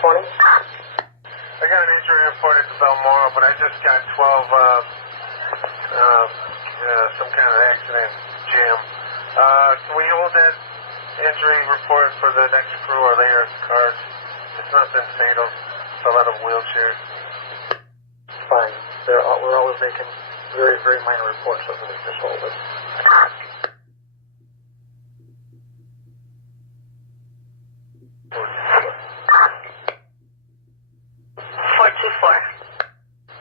20? I got an injury report at the Balmoral, but I just got 12, some kind of accident jam. Can we hold that injury report for the next crew or later cars? It's nothing fatal. It's a lot of wheelchairs. It's fine. We're always making very, very minor reports, so we just hold it.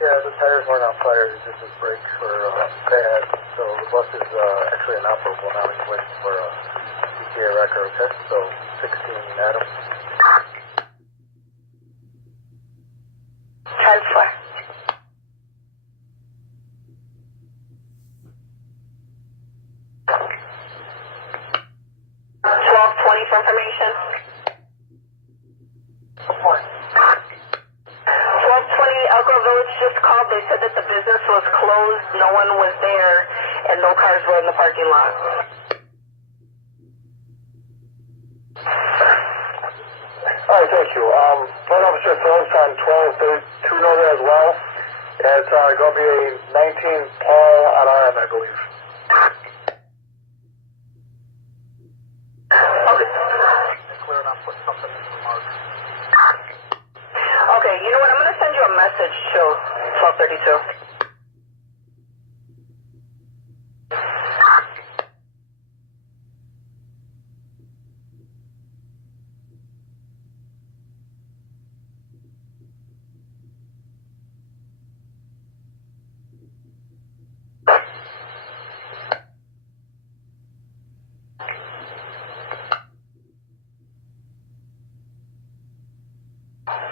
Yeah, the tires weren't on fire, just his brakes were bad, so the bus is actually inoperable now. He's waiting for a EPA record, okay? So 16 Adam. 10-4. For information. 1220 Elko Village just called. They said that the business was closed, no one was there, and no cars were in the parking lot. Alright, thank you. Flight Officer Phillips on 1232 know that as well. It's going to be a 19 Paul on our end, I believe. Okay, you know what? I'm going to send you a message to 1232.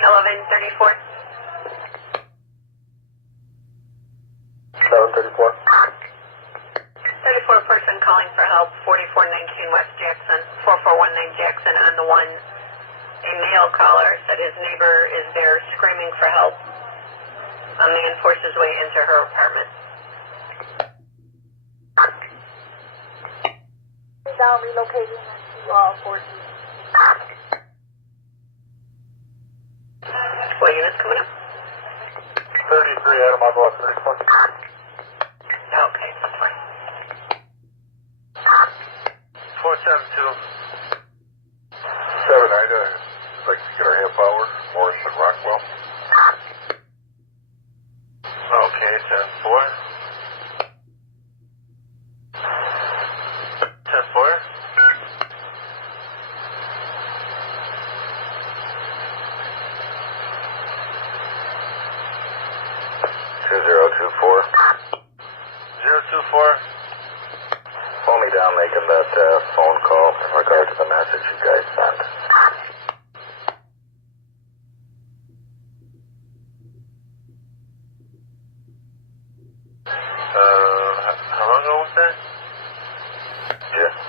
Eleven 34. 734. 34 person calling for help, 4419 West Jackson, 4419 Jackson on the one. A male caller said his neighbor is there screaming for help. A man forced his way into her apartment. Down relocating to 14. What unit's coming up? 33 Adam, I'll go up 34. Okay, that's fine. 472. 7, I'd like to get our half hour, Morrison Rockwell. Okay, 10-4. 10-4. Two zero two four. 024. Hold me down making that phone call in regard to the message you guys sent. How long ago was that? Just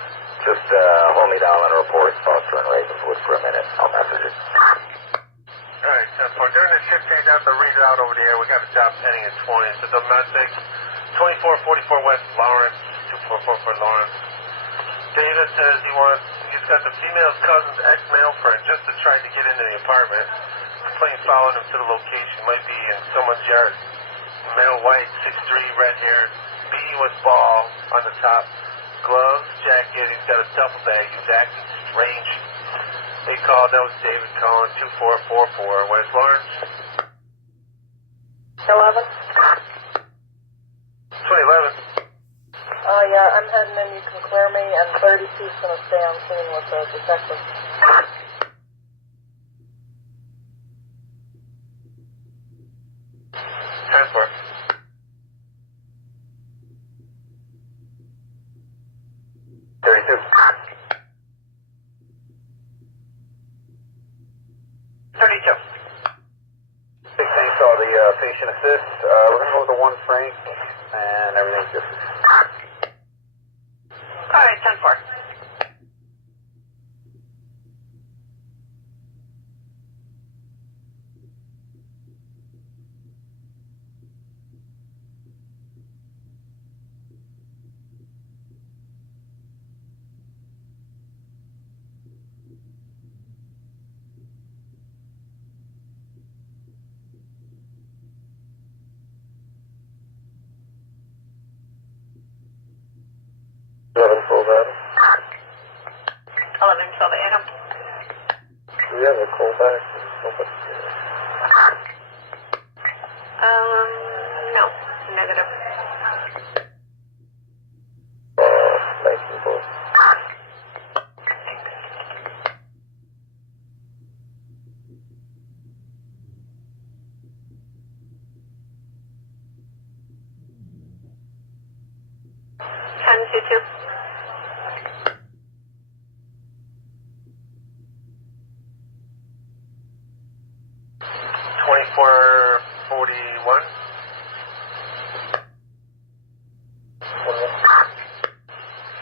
hold me down on a report, Foster and Ravenswood for a minute. I'll message it. Alright, 10-4. During the shift change, I have to read it out over the air. We got a job pending at 20. It's a domestic. 2444 West Lawrence. 244 for Lawrence. David says he's got the female's cousin's ex-male friend just to try to get into the apartment. Complaint followed him to the location. Might be in someone's yard. Male white, 6'3", red hair. B with ball on the top. Gloves, jacket. He's got a duffel bag. He's acting strange. They called. That was David calling. 2444 West Lawrence. 11? 2011. Yeah, I'm heading in. You can clear me, and 32's going to stay on scene with the detective. Time for it. Saw the patient assist. We're going to go with the one Frank, and everything's good. Alright, 10-4. callback? Nobody here. No. Negative. 19 votes. Two. 2441.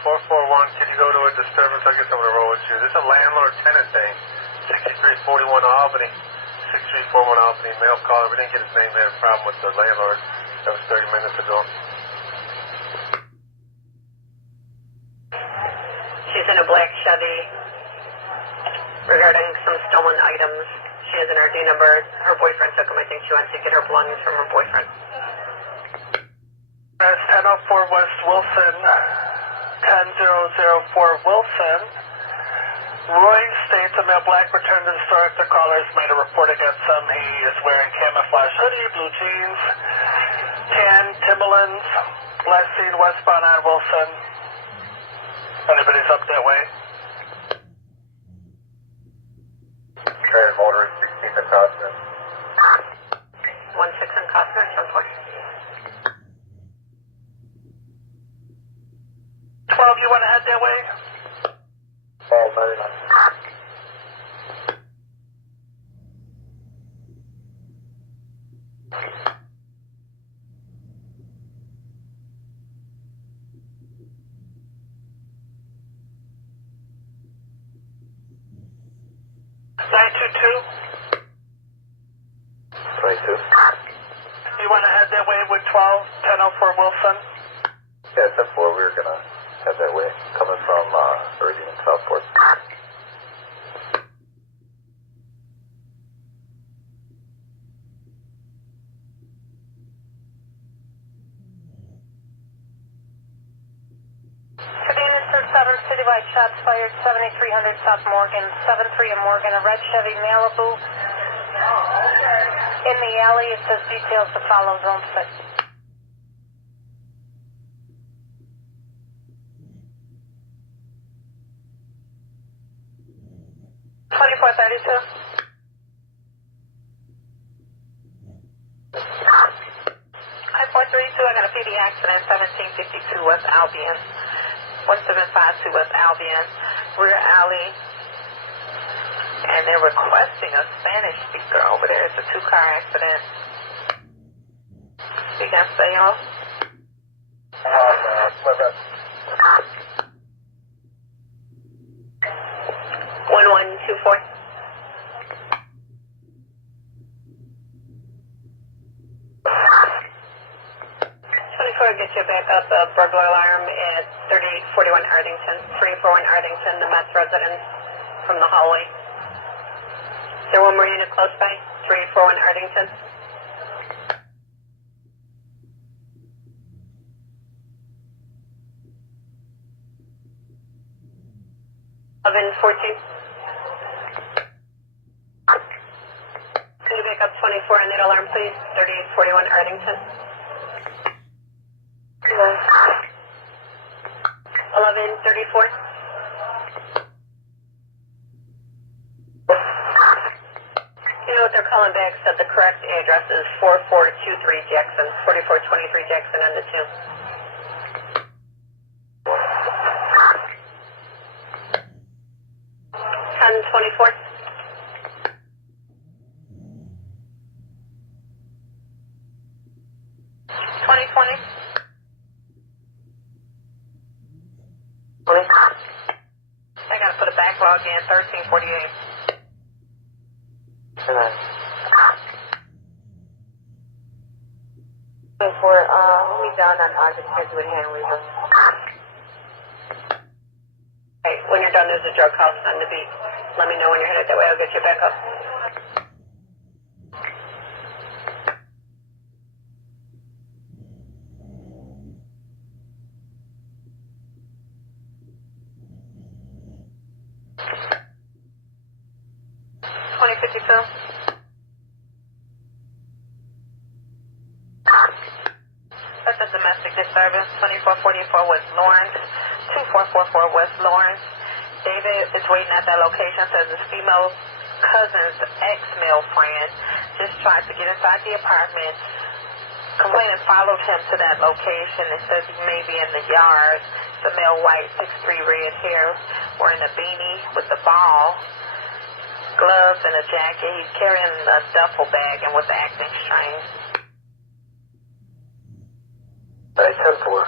441, can you go to a disturbance? I guess I'm going to roll with you. This is a landlord-tenant thing. 6341 Albany. 6341 Albany, male caller. We didn't get his name. We had a problem with the landlord. That was 30 minutes ago. She's in a black Chevy regarding some stolen items. She has an RD number. Her boyfriend took them. I think she went to get her belongings from her boyfriend. That's 1004 West Wilson. 10004 Wilson. Roy states a male black returned to the store after callers made a report against him. He is wearing camouflage hoodie, blue jeans, tan Timberlands, last seen westbound on Wilson. Anybody's up that way? Trans motorist 16th and Costner. 16 in Costner, 10-4. 12, you want to head that way? Ball 99. You want to head that way with 12, 1004 Wilson? Yeah, 10-4, we were gonna head that way, coming from Irving and Southport. Sedan 7, citywide shots fired, 7300 South Morgan, 73 in Morgan, a red Chevy Malibu. In the alley, it says details to follow, zone 6. I-432, I got a PD accident, 1752 West Albion, 1752 West Albion, rear alley, and they're requesting a Spanish speaker over there. It's a 2-car accident. Speak Espanol. 1124. 24, get you back up a burglar alarm at 3841 Ardington, 341 Ardington, the Mets residence from the hallway. Is there one more unit close by? 341 Ardington. 1114. Can you back up 24 on that alarm, please? 3841 Ardington. 1134. You know what they're calling back? Said the correct address is 4423 Jackson, 4423 Jackson on the 2. 1024. 2020. I gotta put a backlog in, 1348. Hold me down on August 5th with hand reason. Hey, when you're done, there's a drug house on the beat. Let me know when you're headed that way. I'll get you back up. 352. That's a domestic disturbance, 2444 West Lawrence, 2444 West Lawrence. David is waiting at that location, says his female cousin's ex-male friend just tried to get inside the apartment. Complainant followed him to that location and says he may be in the yard. The male white, 6'3", red hair, wearing a beanie with a ball, gloves and a jacket. He's carrying a duffel bag and was acting strange. Alright, 10-4.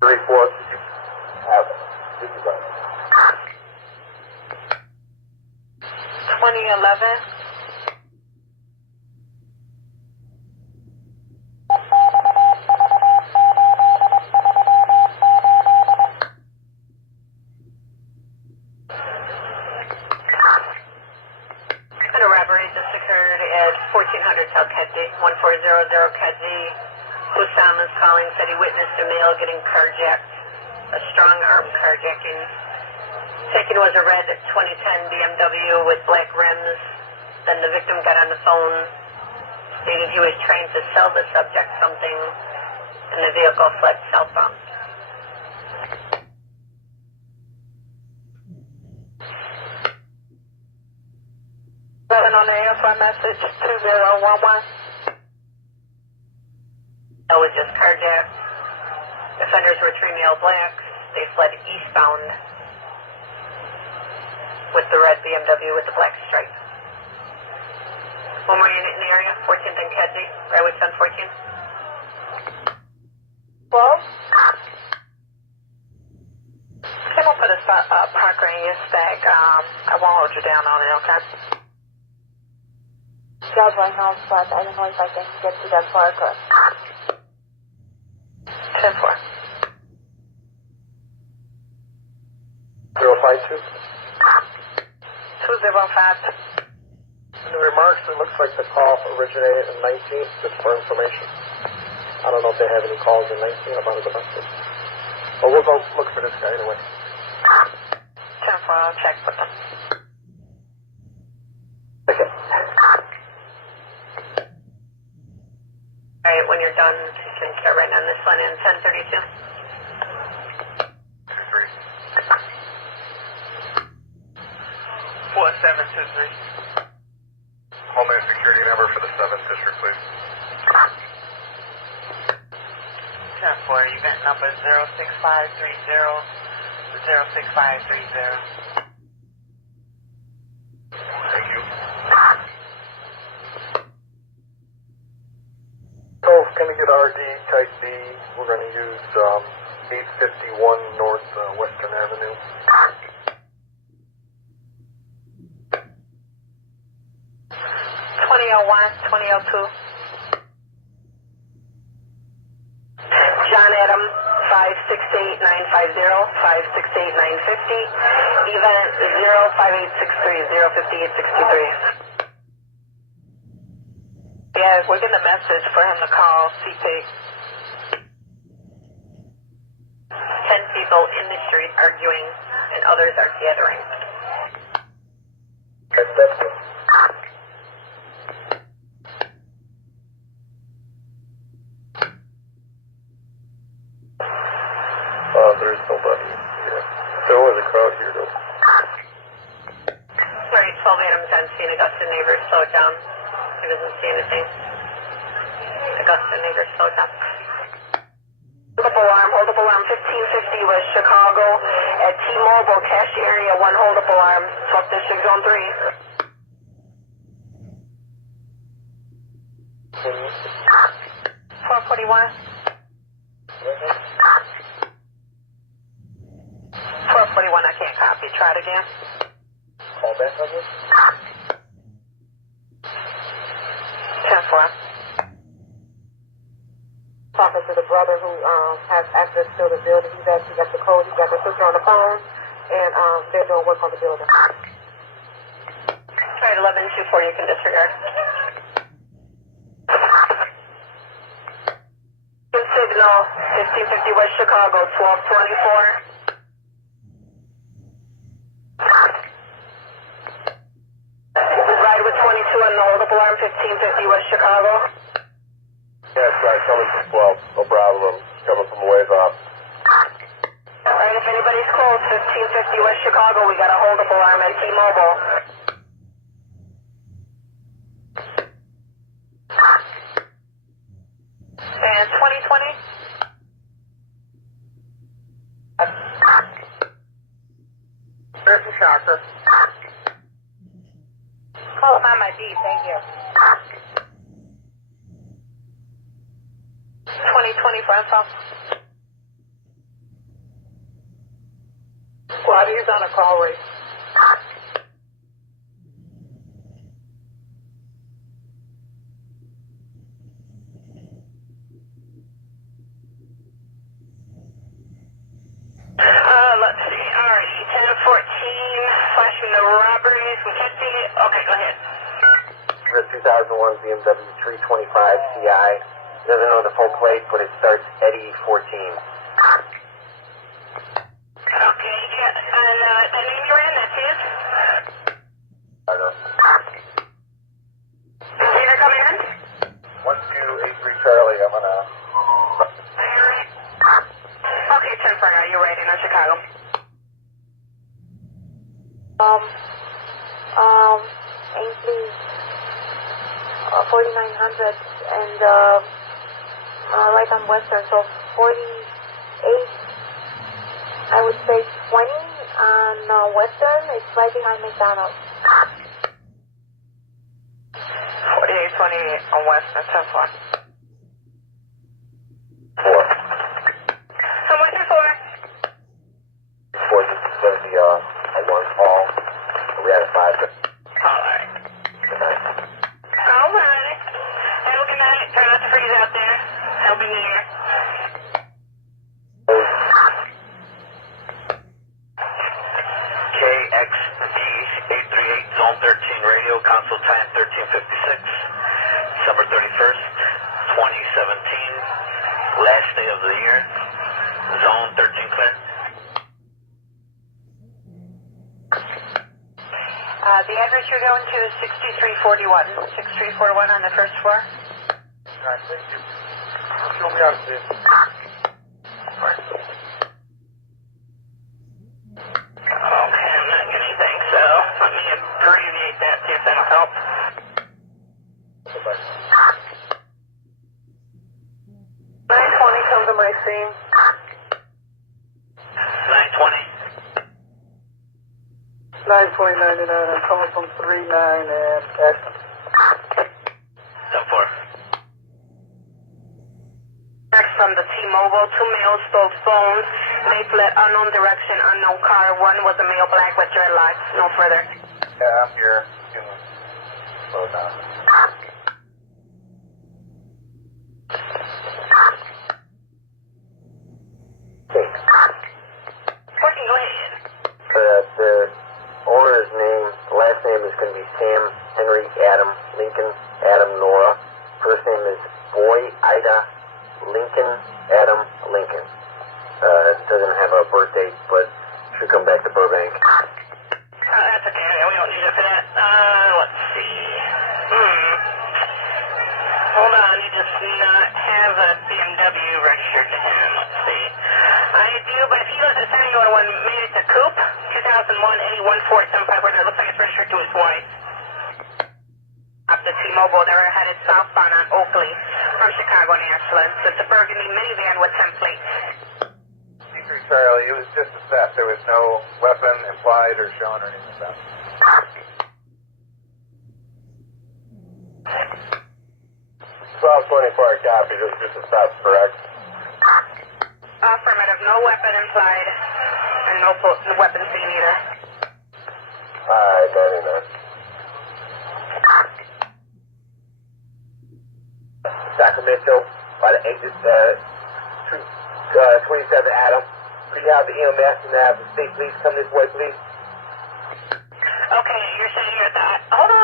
Three, four. Have it. This is right. 2011. A robbery just occurred at 1400 South Kedzie, 1400 Kedzie. Hussam is calling, said he witnessed a male getting carjacked, a strong arm carjacking. Taken was a red 2010 BMW with black rims. Then the victim got on the phone, stated he was trying to sell the subject something, and the vehicle fled southbound. On the AFI message 2011. That was just carjacked. Offenders were 3 male blacks. They fled eastbound with the red BMW with the black stripe. One more unit in the area, 14th and Kedzie, right with 1014. 12? Come up with a Parker in your stack. I won't hold you down on it, okay? Guys right now, but I don't know if I can get to that Parker. 10-4. 052. 205. In the remarks, it looks like the call originated in 19, just for information. I don't know if they have any calls in 19 about a domestic. But we'll go look for this guy anyway. 10-4, I'll check with them. Okay. Alright, when you're done, you can get right on this one in 1032. 23. 4723. Homeland Security number for the 7th District, please. 10-4, event number 06530 06530. Thank you. So, gonna get RD type B. We're gonna use 851 North Western Avenue. 2002. John Adam, 568950, 568950. Event 05863 05863. Yeah, we're getting a message for him to call CP. 10 people in the street arguing, and others are gathering. That's it. There's nobody here. There was a crowd here, though. Sorry, 12 Adams on scene. Augusta neighbor, slow it down. He doesn't see anything. Augusta neighbor, slow it down. Hold up alarm 1550 West Chicago at T-Mobile cash area, 1 hold up alarm, South District Zone 3. 441. 441, I can't copy. Try it again. Call back on this? 10-4. Talking to the brother who has access to the building. He's actually got the code. He's got the sister on the phone, and they're doing work on the building. Southside 1124, you can disregard. Signal, 1550 West Chicago, 1224. Ride with 22 on the hold-up alarm, 1550 West Chicago. Yes, right, coming from 12. No problem. Coming from a ways off. Alright, if anybody's close, 1550 West Chicago, we got a hold-up alarm at T-Mobile. And 2020? There's a shocker. Call him on my beat, thank you. 2020 Frontal. Squad, he's on a call rate. Let's see. Alright, 1014, flashing the robberies. We can't see it. Okay, go ahead. The 2001 BMW 325 CI. Doesn't know the full plate, but it starts Eddie 14. Okay, yeah, and the name you ran, that's his? I know. Computer coming in? 1283 Charlie, I'm gonna... Alright. Okay, 10 for now, you're ready, no Chicago. Ainsley, 4900 and right on Western, so 48, I would say 20 on Western, it's right behind McDonald's. 4828 on Western, 10-4. 4. On Western 4. 4, this is going to be a one call. We had a 5. Alright. Good night. Alright. Have a good night. Try not to freeze out there. Happy New Year. KXD838 Zone 13 radio, console time 1356, December 31st, 2017, last day of the year, Zone 13 clear. The address you're going to is 6341. 6341 on the first floor. Alright, thank you. Show me out there. Okay, I'm not getting anything, so let me abbreviate that, see if that'll help. 920, come to my scene. 920. 92099, I'm coming from 39 and Ashton. 10-4. Next from the T-Mobile, 2 males stole phones. They fled unknown direction, unknown car. One was a male black with dreadlocks. No further. Yeah, I'm here. You can slow down. Working, go ahead. The owner's name, last name is going to be Sam Henry Adam Lincoln Adam Nora. First name is Boy Ida Lincoln Adam Lincoln. Doesn't have a birth date, but should come back to Burbank. That's okay. We don't need it for that. Let's see. Hold on. You just not have a BMW registered to him. Let's see. I do, but if he lives at 7101, made it to Coupe, 2001 A14751. It looks like it's registered to his wife. Up the T-Mobile, they're headed southbound on Oakley from Chicago and Ashland. It's a burgundy minivan with 10 plates. C3 Charlie, it was just a theft. There was no weapon implied or shown or anything like that. 1224 copy. This is just a stop, correct? Affirmative. No weapon implied. And no weapon seen either. Alright, 99. Sacramento, by the exit, 27 Adam. Could you have the EMS and have the state police come this way, please? Okay, you're saying you're at the... Hold on.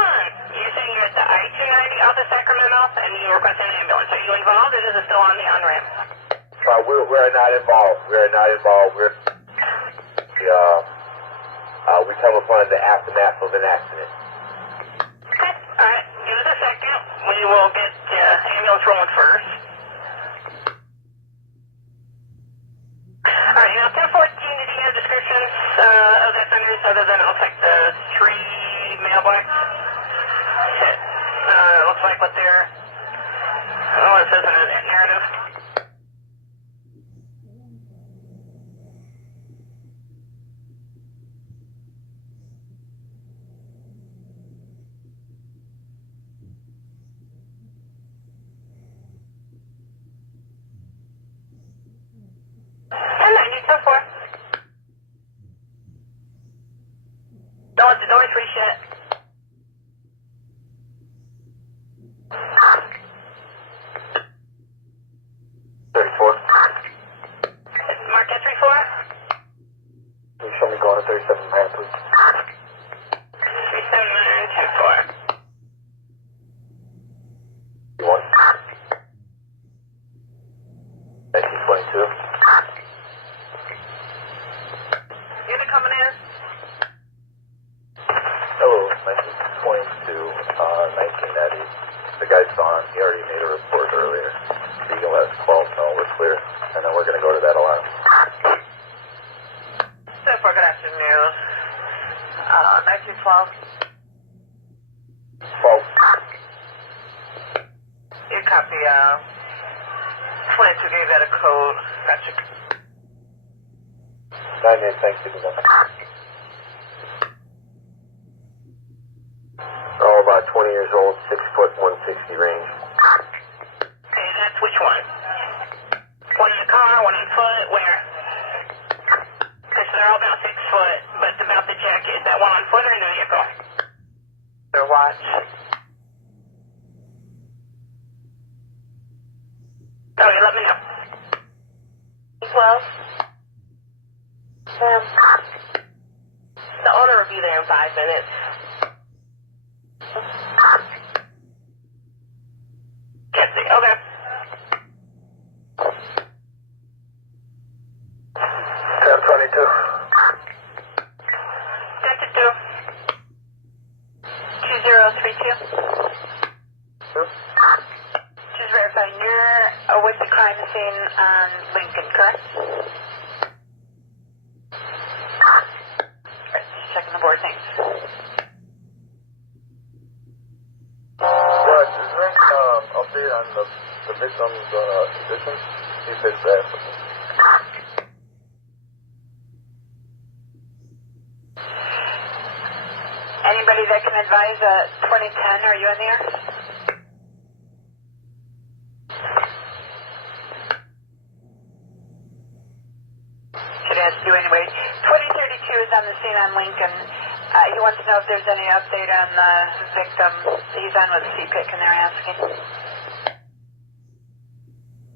south of Sacramento, and you request an ambulance. Are you involved, or is it still on the on-ramp? We're not involved. We're not involved. We come upon the aftermath of an accident. Okay, alright. Give us a second. We will get ambulance rolling first. Alright, now 1014, did you have descriptions of the offenders other than it looks like the 3 male blacks? Shit. Looks like what they're... Oh, it says in the narrative. Don't let the doors reset. Mark at 34. Can you show me going to 37 man, please? 37924. You want? 1922. Unit coming in. Hello, 1922, 1990. The guy's on. He already made a report earlier. Beacon last 12, no, we're clear. And then we're going to go to that alarm. 74, good afternoon. 1912. 12. You copy, 22 gave that a code. Gotcha. 98, thanks, people. Oh, about 20 years old, 6 foot, 160 range. Okay, that's which one? One in the car, one on foot, where? Because they're all about 6 foot, but about the jacket. That one on foot or in the vehicle? Their watch. Okay, let me know. 12. Sam. The owner will be there in 5 minutes. Can't see. Okay. 1022. Got to do. 2032. Just verifying you're with the crime scene on Lincoln, correct? Alright, just checking the board, thanks. Raj, is there any update on the victim's condition? See if it's bad. Anybody that can advise 2010, are you in there? Should ask you anyway. 2032 is on the scene on Lincoln. He wants to know if there's any update on the victim. He's on with CPIC and they're asking.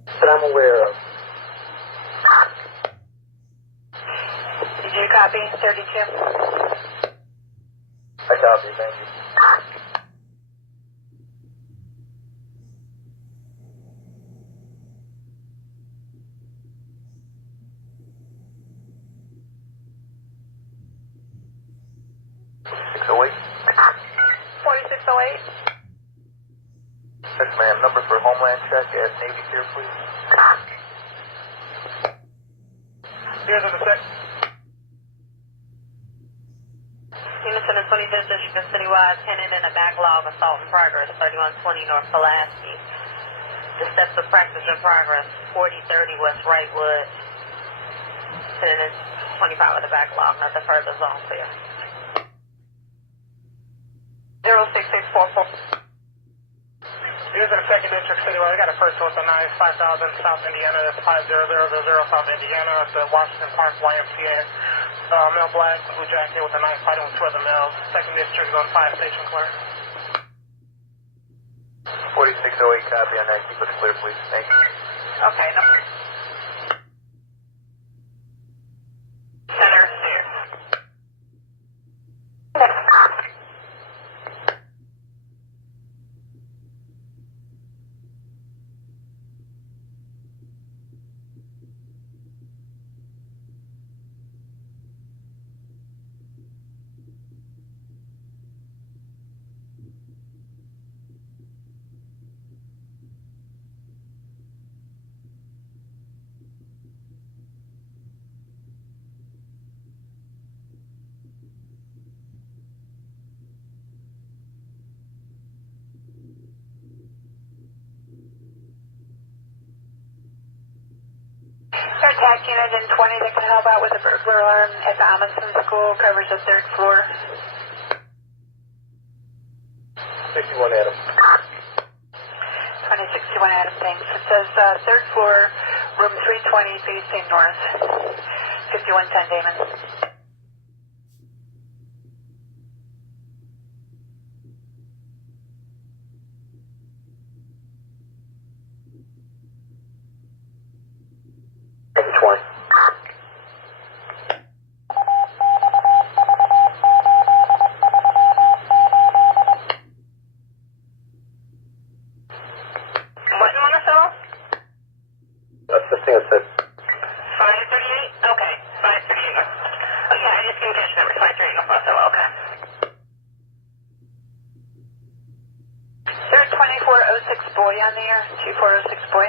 That I'm aware of. Did you copy 32? I copy, thank you. Oh, 4608. yes, ma'am. Number for Homeland check at Navy Pier, please. Here's in a sec. Unison and 25th District of Citywide, tenant in a backlog, assault in progress, 3120 North Pulaski. The steps of practice in progress, 4030 West Wrightwood. Tenant is 25 of the backlog, not the further zone clear. 06644. Here's in the second district citywide. I got a first one with a 5000 South Indiana. That's 50000 South Indiana. It's the Washington Park YMCA. Male black, blue jacket with a knife fighting with 2 other males. Second district is on 5 station clear. 4608, copy on that. Keep it clear, please. Thank you. Okay, number. Center, there. Pack unit in 20 that can help out with a burglar alarm at the Amundsen School, covers the 3rd floor. 61 Adam. 2061 Adam, thanks. It says 3rd floor, room 320, facing north. 5110 Damon. Maybe 20. What in Monticello? That's the thing that said 538? Okay, 538. Oh yeah, I just can catch number 538 Monticello, okay. Is there a 2406 boy on the air? 2406 boy?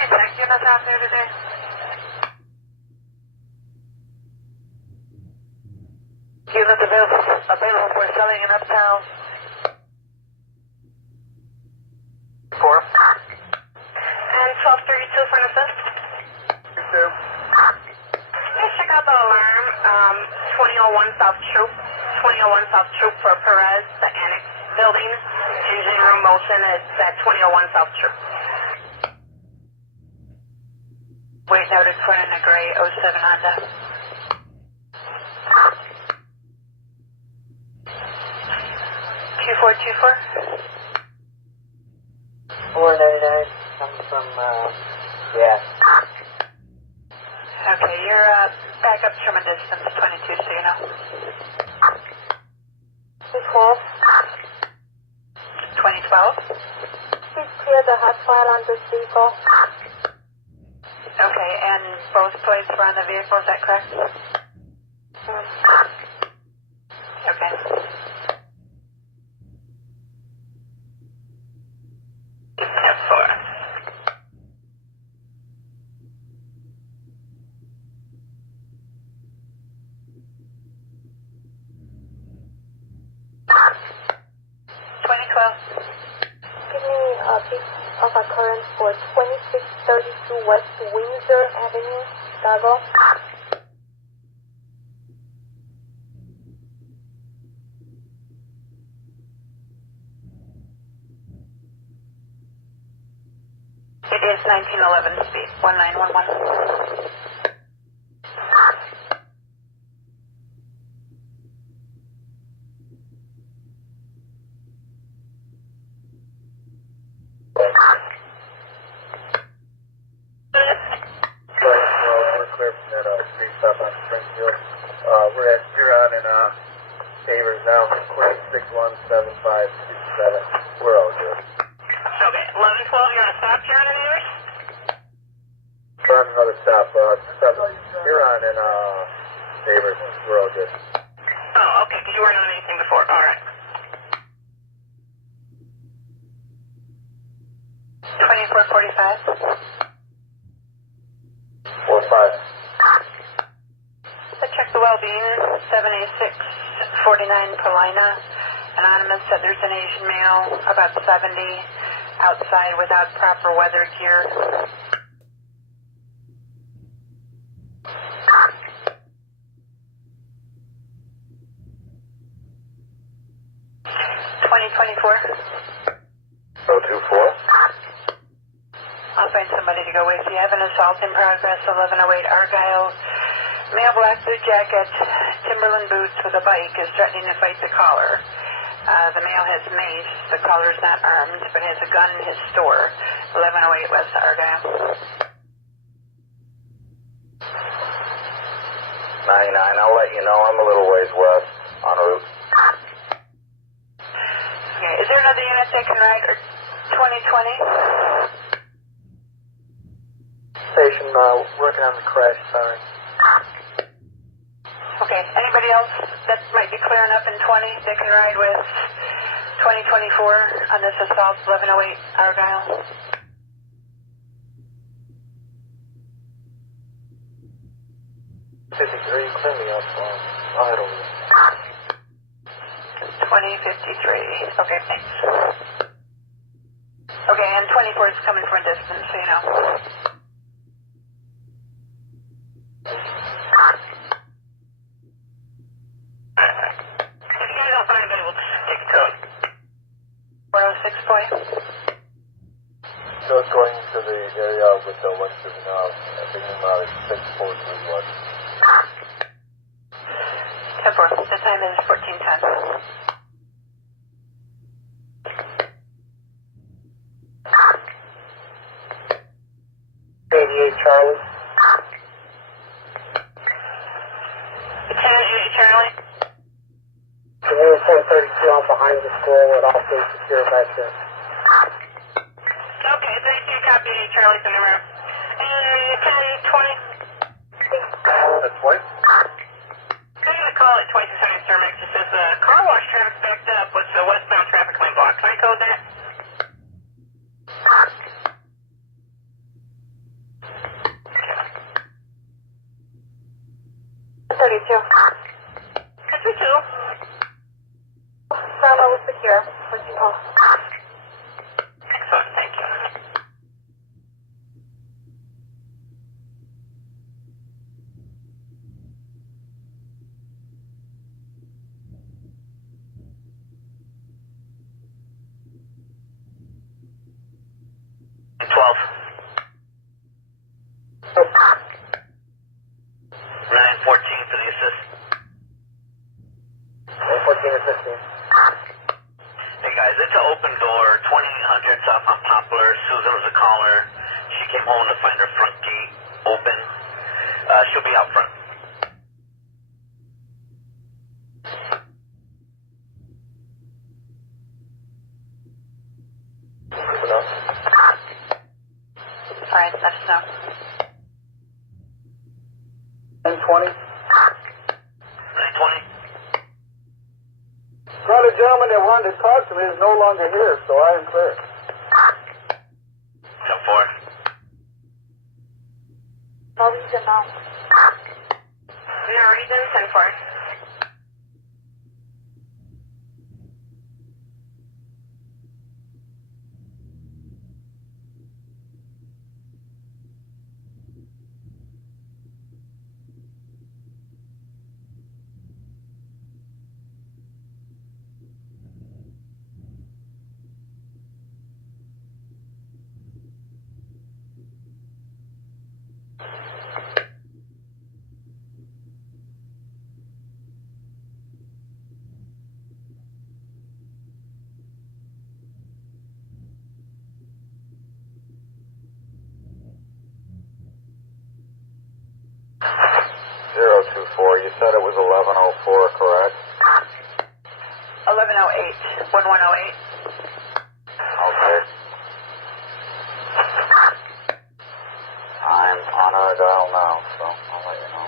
Thank you, that's out there today. Unit available for selling in Uptown. 4. And 1232 for an assist. 2. Let's check out the alarm. 2001 South Troop. 2001 South Troop for Perez, the Annex building. Engine room motion is at 2001 South Troop. Weight noted for in a gray 07 Honda. Q424. 499. Comes from, yeah. Okay, your backup's from a distance 22, so you know. 212. 2012. Please clear the hot file on this vehicle. Okay, and both plates were on the vehicle, is that correct? Okay. F4. Give me a piece of occurrence for 2632 West Windsor Avenue, Chicago. It is 1911 speed, 1911. We're clear from that street stop on Springfield. We're at Huron and Avers now. 61757. We're all good. Okay, 1112, you're on a stop here on the neighbors? We're on another stop. Huron and Avers. We're all good. Oh, okay, because you weren't on anything before. All right. 2445. 45. Let's check the well-being. 786 49 Paulina. Anonymous said there's an Asian male, about 70, outside without proper weather gear. I'll find somebody to go with you. I have an assault in progress, 1108 Argyle. Male black suit jacket, Timberland boots with a bike is threatening to fight the caller. The male has mace. The caller is not armed, but has a gun in his store. 1108 West Argyle. 99. I'll let you know. I'm a little ways west en route. Okay, is there another unit they can ride, or 2020. Station, working on the crash, sorry. Okay, anybody else that might be clearing up in 20, they can ride with 2024 on this assault 1108 Argyle. 53, clear me up. I'll head over there. 2053. Okay, thanks. Okay, and 24 is coming from a distance, so you know. If you guys don't find anybody, we'll just take a code. 406 boy. So it's going to the area with the Western, bringing out 6431. 10-4. The time is 14:10. 88 Charlie. 10-8 Charlie. The unit 1032 on behind the school with all things secure back there. Okay, thank you. Copy Charlie to number. And 10-20. That's white? I'm going to call it twice as high as Cermix. It says car wash traffic backed up with the westbound traffic lane blocked. Can I code that? Bravo was secure. Oh. Excellent, thank you. And 12. 914 for the assist. 14 or 15. Hey guys, it's an open door, 2800 South on Poplar. Susan was a caller. She came home to find her front gate open. She'll be out front. Enough. Alright, let us know. 1020. 920. Well, the gentleman that wanted to talk to me is no longer here, so I am clear. 10-4. No reason now. No reason, 10-4. You said it was 1104, correct? 1108. 1108. Okay. I'm on our dial now, so I'll let you know.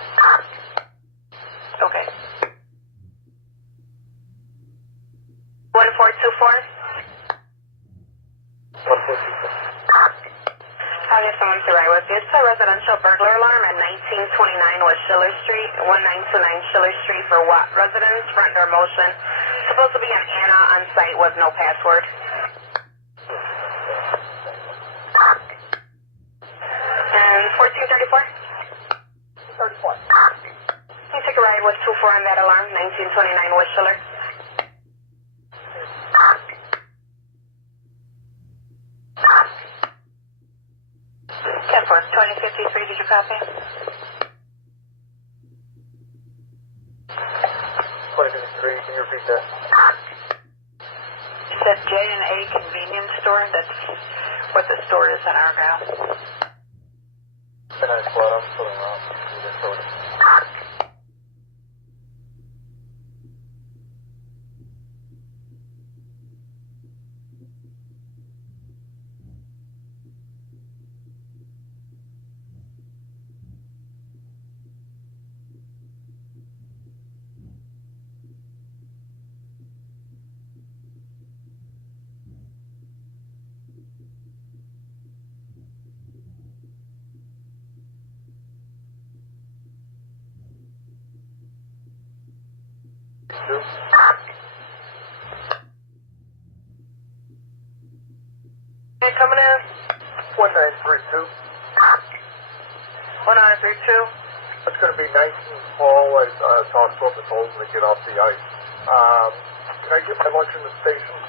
Okay. 1424. I have someone to ride with you. It's a residential burglar alarm at 1929 West Schiller Street, 1929 Schiller Street for Watt residents, front door motion. Supposed to be an Anna on site with no password. And 1434? 34. Can you take a ride with 24 on that alarm, 1929 West Schiller? Kenforth, 2053, did you copy? 2053, can you repeat that? You said J&A Convenience Store? That's what the store is in Argyle. Can I spot? I'm pulling off. Two. Hey, coming in. 1932. 1932. That's going to be 19 Paul. I talked to him and told him to get off the ice. Can I get my lunch in the station?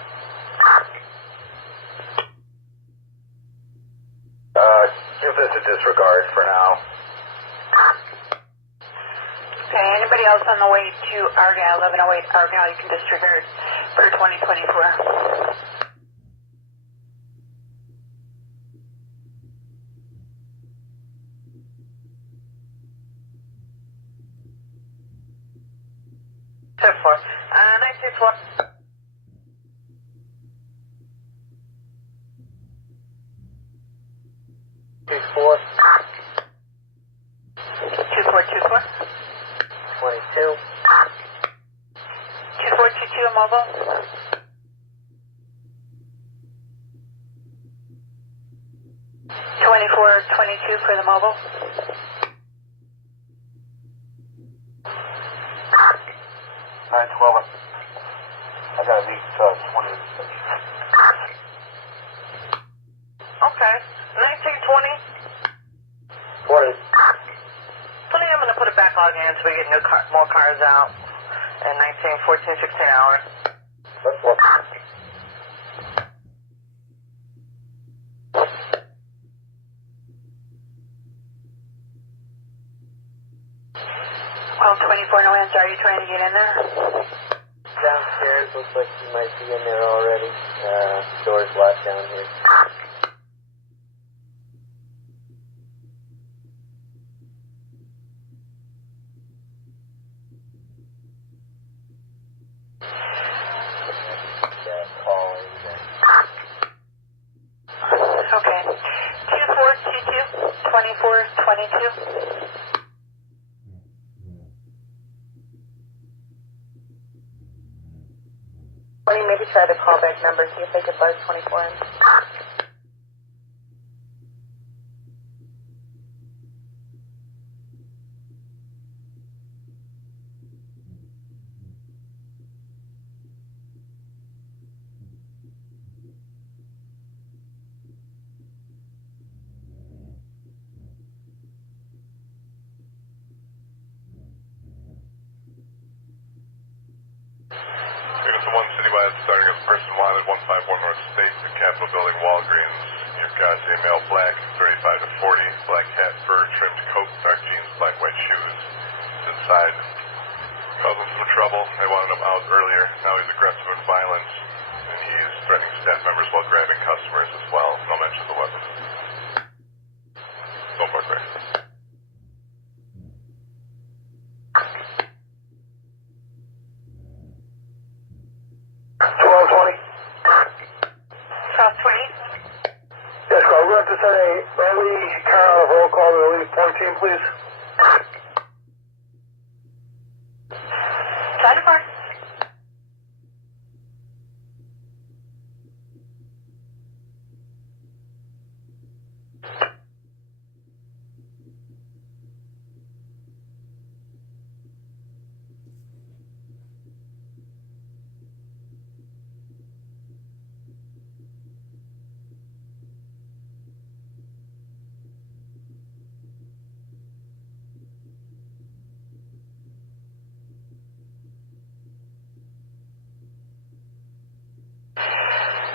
Give this a disregard for now. Okay, anybody else on the way to Argyle, 1108 Argyle, you can disregard for 2024. So far. 1912. Before 2424. 22. 2422 mobile. 2422 for the mobile. 912. I got to meet 20. Okay. 1920. 20. 20, I'm going to put a backlog in so we get more cars out. And 19, 14, 16 hours. That's what. Well, 24 no answer. Are you trying to get in there? Downstairs, looks like he might be in there already. Door's locked down here. Okay. 2422, 2422. Maybe try the callback number, see if they could buzz 24 in. Unit 1 citywide, starting as person wanted, 151 North State, the Capitol Building, Walgreens. You've got a male black, 35 to 40, black hat, fur, trimmed coat, dark jeans, black, white shoes. He's inside. Caused him some trouble. They wanted him out earlier. Now he's aggressive and violent, and he is threatening staff members while grabbing customers as well. No mention of the weapon. So far, great. 1220. 1220. Yes, Carl. We're going to send a early car out of roll call to relief point team, please. Sign for.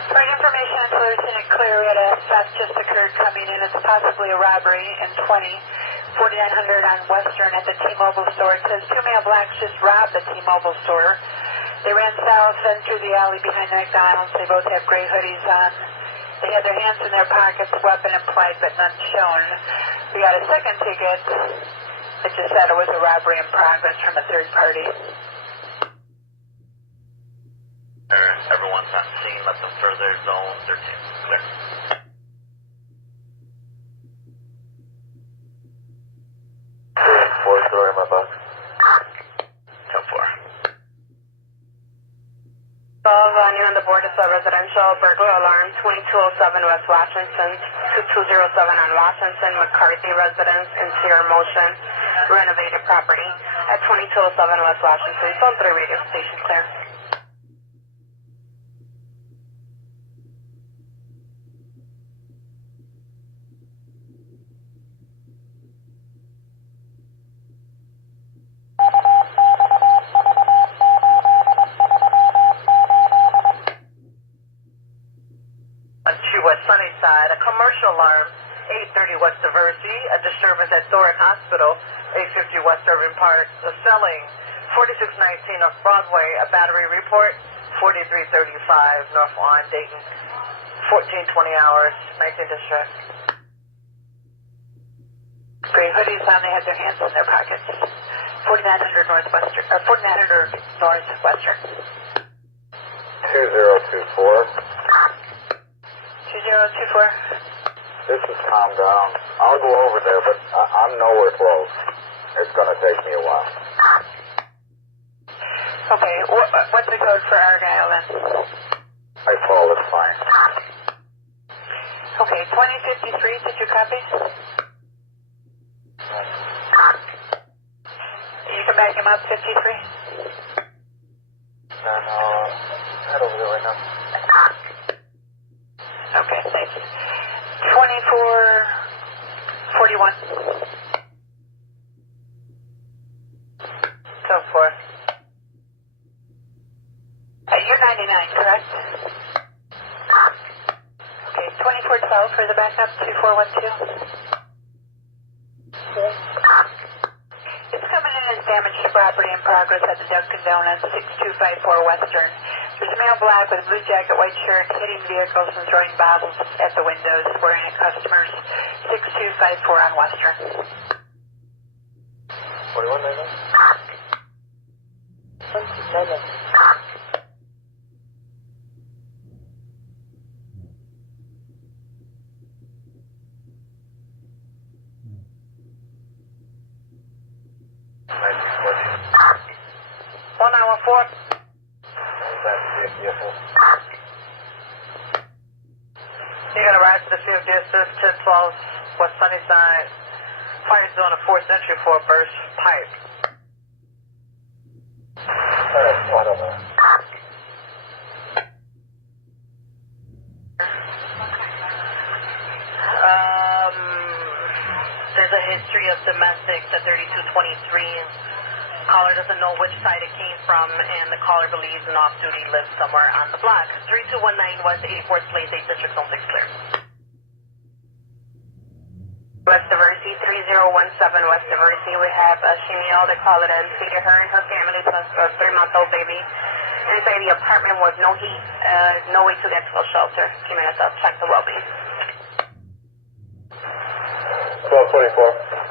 For information on Lieutenant Clear, we had a theft just occurred coming in. It's possibly a robbery in 4900 on Western at the T-Mobile store. It says 2 male blacks just robbed the T-Mobile store. They ran south and through the alley behind the McDonald's. They both have gray hoodies on. They had their hands in their pockets, weapon implied but none shown. We got a second ticket that just said it was a robbery in progress from a third party. Everyone's on scene. Let them further zone 13. Clear. Four story in my box. 10-4. You're on the board of residential burglar alarm 2207 West Washington, 2207 on Washington, McCarthy residence, interior motion, renovated property. At 2207 West Washington, zone 3 radio station clear. West Sunnyside, a commercial alarm, 830 West Diversity, a disturbance at Thoric Hospital, 850 West Irving Park, the selling, 4619 of Broadway, a battery report, 4335 North Lawn, Dayton, 1420 hours, 19 district. Green hoodies on, they had their hands in their pockets. 4900 Northwestern, or 4900 Northwestern. 2024. 2024. This is calm down. I'll go over there, but I'm nowhere close. It's going to take me a while. Okay, what's the code for Argyle then? I call it fine. Okay, 2053, did you copy? You can back him up, 53? No, I don't really right now. Okay, thanks. 2441. So forth. You're 99, correct? Okay, 2412 for the backup, 2412. It's coming in as damage to property in progress at the Dunkin' Donuts, 6254 Western. There's a male black with a blue jacket, white shirt, hitting vehicles and throwing bottles at the windows, swearing at customers, 6254 on Western. 41, maybe? 27. You got to rise to the field, distance, 1012 West Sunnyside. Fire zone of 4th entry for a burst pipe. Whatever. There's a history of domestics at 3223. Caller doesn't know which side it came from, and the caller believes an off-duty lives somewhere on the block. 3219 West 84th Place, 8 District, Zone 6 clear. West Diversity, 3017 West Diversity. We have a female that called it in, feeding her and her family plus a 3-month-old baby inside the apartment with no heat, no way to get to a shelter. Give me a check the well-being. 1224.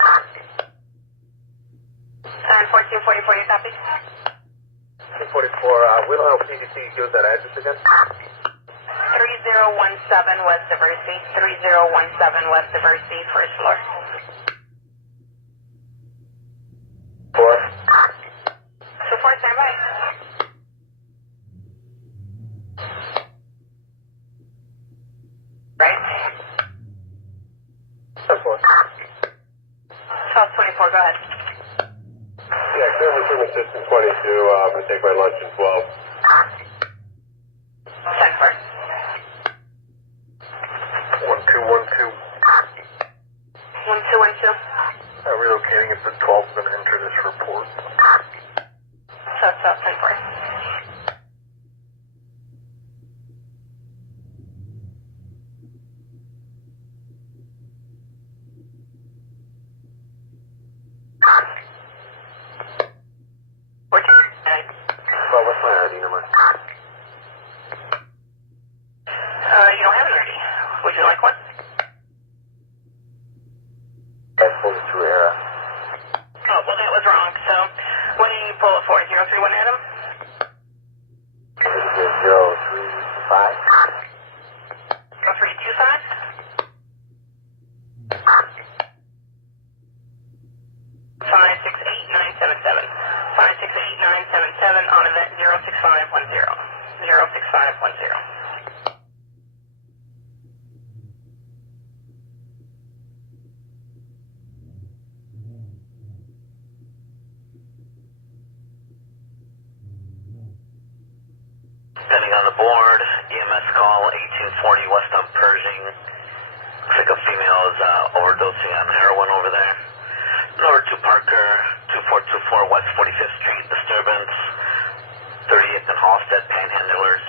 And 1444, you copy? 244, Willow PDT, give us that address again. 3017 West Diversity, 3017 West Diversity, first floor. 4. So 4, stand by. Right? 4. 1224, go ahead. Yeah, currently serving system 22. I'm going to take my lunch in 12. 10 first. 1212. 1212. Relocating at the 12 is going to enter this report. So 10 first. Well, what's my ID number? You don't have an ID. Would you like one? That's 42 era. Oh, well, that was wrong. So, what do you pull it for? 031 Adam? 035. 0325? 568-977. 568-977 on event 06510. 06510. board, EMS call 1840 West on Pershing. Looks like a female is overdosing on heroin over there. Number 2 Parker, 2424 West 45th Street, disturbance. 38th and Halstead, panhandlers.